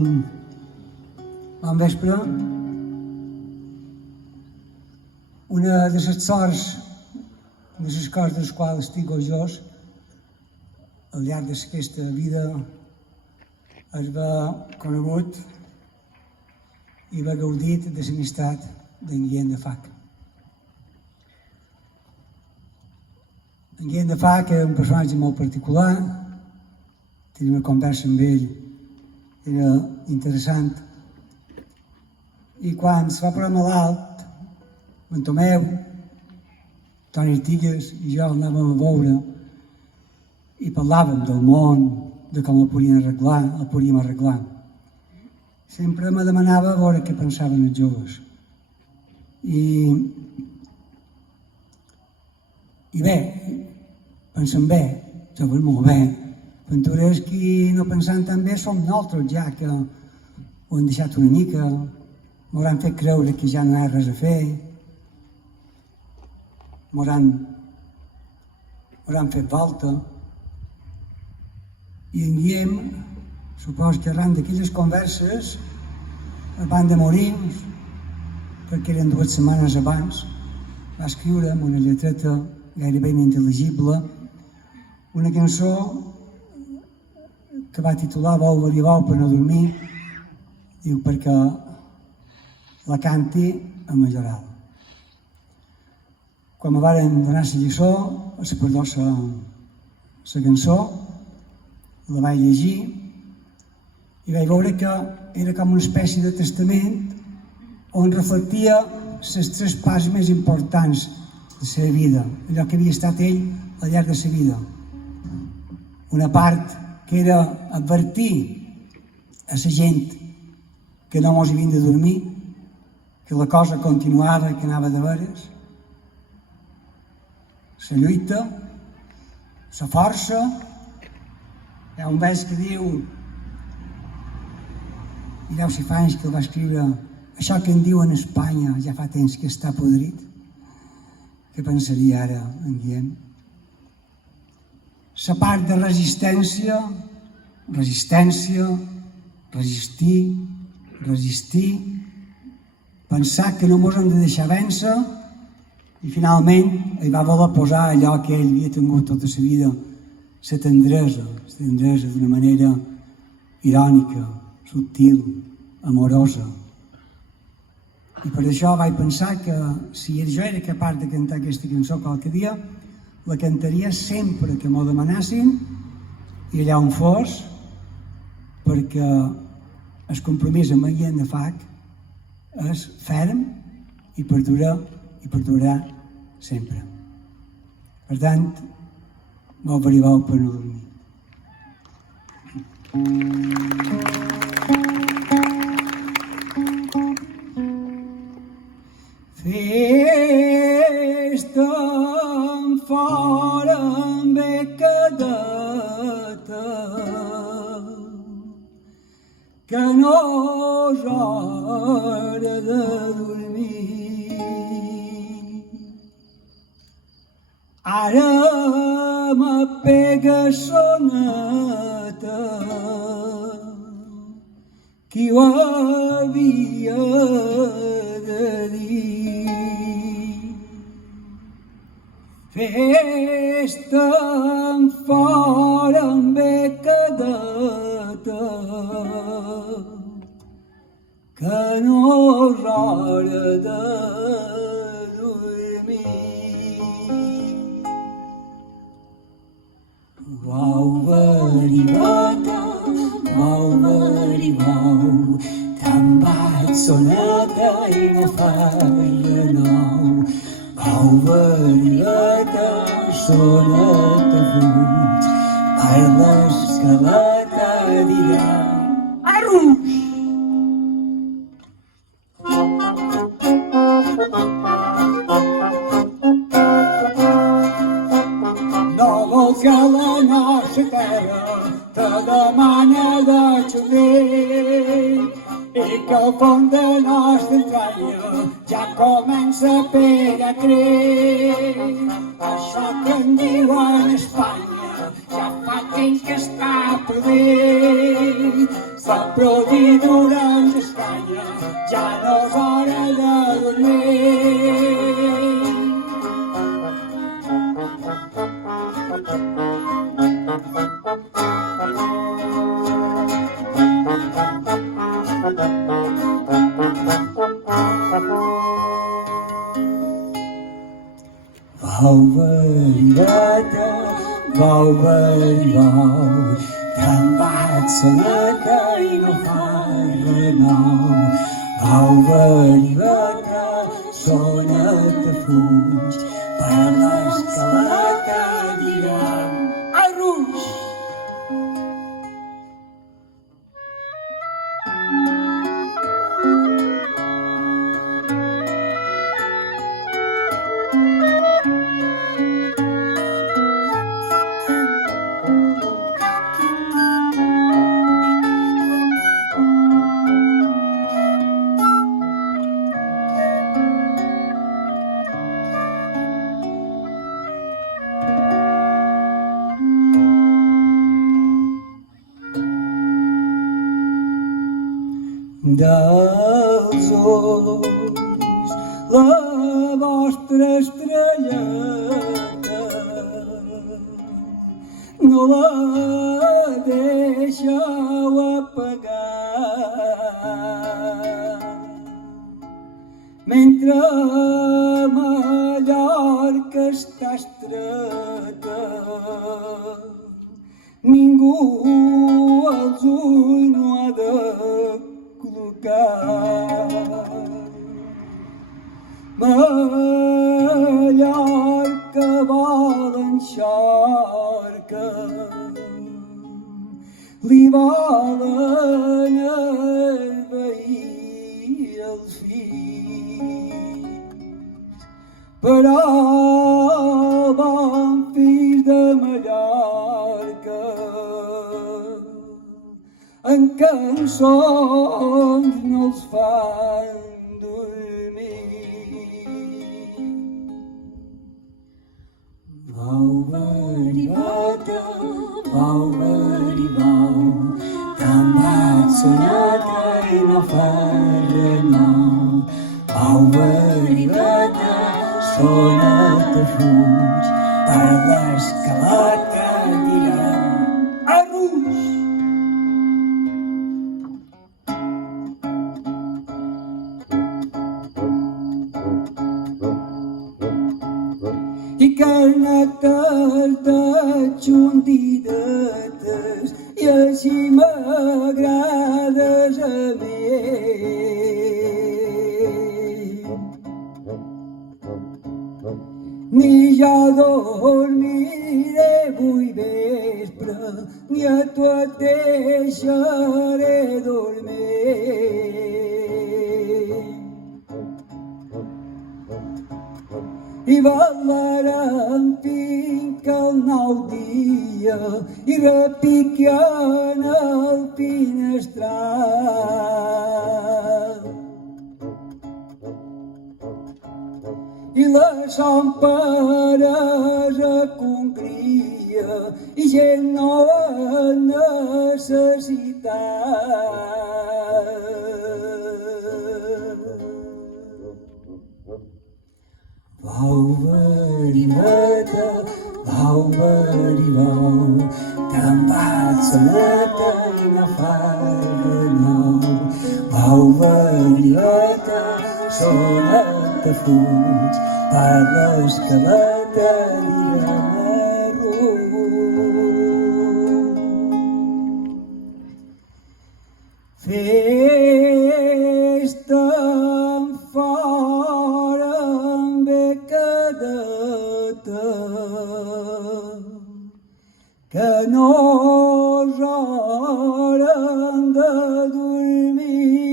bon vespre. Una de les sorts, de les coses de les quals estic orgullós al llarg d'aquesta vida és haver conegut i haver gaudit de l'amistat d'en Guillem de Fac. En Guillem de Fac era un personatge molt particular, tenia una conversa amb ell, era interessant, i quan es va posar malalt, en Tomeu, Toni Artigas i jo anàvem a veure i parlàvem del món, de com el podíem arreglar. Sempre me demanava a veure què pensaven els joves. I bé, pensem bé, joves molt bé. Aventures que no pensant tan bé som nosaltres, ja que ho hem deixat una mica, m'hauran fet creure que ja no hi ha res a fer, m'hauran fet volta. I en Guillem, supos que arran d'aquelles converses, abans de morir, perquè eren 2 setmanes abans, va escriure amb una lletreta gairebé inintel·ligible una cançó que va titular Bou, verí, bou per no dormir, diu perquè la canti a Majoral. Quan me varen donar la lliçó, la cançó, la vaig llegir i vaig veure que era com una espècie de testament on reflectia les 3 parts més importants de la seva vida, allò que havia estat ell al llarg de la vida. Una part que era advertir a la gent que no mos havien de dormir, que la cosa continuava, que anava de veres. La lluita, la força. Hi ha un vers que diu, mireu si fa anys que el va escriure, això que en diuen a Espanya ja fa temps que està podrit. Què pensaria ara en Guillem? La part de resistència, resistir, pensar que no mos hem de deixar vèncer i finalment ell va voler posar allò que ell havia tingut tota la vida, la tendresa d'una manera irònica, subtil, amorosa. I per això vaig pensar que si jo era capaç de cantar aquesta cançó qualque dia, la cantaria sempre que m'ho demanassin i allà on fos, perquè el compromís amb el Guillem de Fac és ferm i perdurarà sempre. Per tant, Bou, verí, bou per no dormir. Fes-te fora amb cadeta, que no és hora de dormir. Ara me pega soneta, qui ho havia de dir? Fes-te'n fora amb cadeta, que no és hora de dormir. Bou, verí, bou, verí, bou, te'n vaig soneta i no fas renou. Bou, verileta, soneta fuig, per l'escaleta dirà arruix. No vols que la nostra terra te demana de xover i que el fons de nostra entranya ja comença a pegatrer. Això que en diuen Espanya ja fa temps que està perdent. s'aplaudir durant l'Espanya, ja no és hora de dormir. Vau, veriveta, vau, verivau, te'n vaig soneta i no fa renou. Vau, veriveta, soneta fuig, per l'escaleta direm arruix. Dels ulls la vostra estrelleta no la deixeu apagar mentre Mallorca està estreta ningú els ulls no ha de Mallorca vol enxorca, li volen envair els fills, però el bon fill de Mallorca en cançons no els fan dormir. Vau, veriveta, vau, verivau, te'n vaig soneta i no fa renou. Vau, veriveta, soneta fuig, per l'escaleta direm arruix. I carnetes de xundidetes i així m'agrades a mi. Ni jo dormiré avui vespre, ni a tu et deixaré dormir. I ballarem fins al nou dia i repiquem el finestral. I la son peresa congria i gent no en necessitat. Vau, veriveta, vau, verivau, te'n vaig soneta i no fa renou. Vau, veriveta, soneta fuig, per l'escaleta direm arruix. Festa fora amb becadeta, que no és hora de dormir.